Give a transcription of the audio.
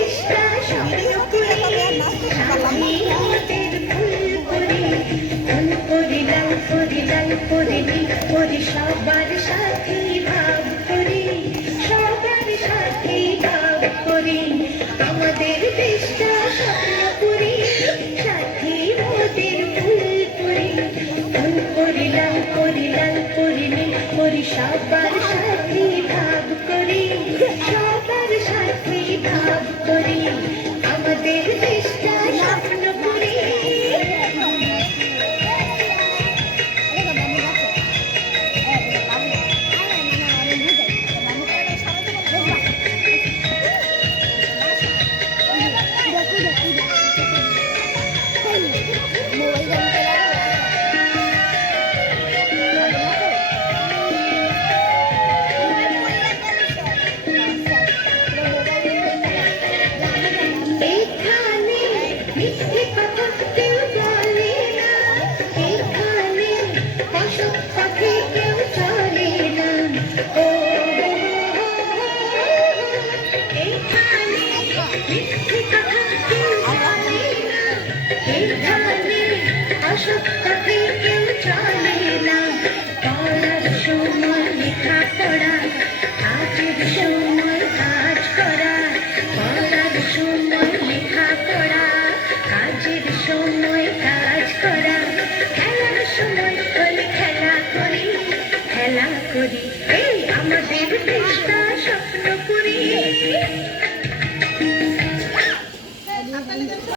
দেশটা স্বপ্ন করি সাথী আমাদের ফুল করি ফুল করি লাল করি লাল করি নীল করি সবার সাথে ভাব করি সবার সাথে ভাব করি আমাদের দেশটা স্বপ্ন করি সাথী আমাদের ফুল করি ফুল করি লাল করি লাল করি নীল করি সবার সাথে ভাব করি সবার সাথে ভাব করি আমাদের দেশটা স্বপ্ন করি মিথ্যে কথা কেউ বলে না এখানে অসৎ পথে কেউ চলে না ও এখানে মিথ্যে কথা কেউ বলে না এখানে অসৎ পথে কেউ চলে না পড়ার সময় লেখাপড়া কাজের সময় কাজ করা পড়ার সময় লেখাপড়া কাজের সময় কাজ করা খেলার সময় হলে খেলা করি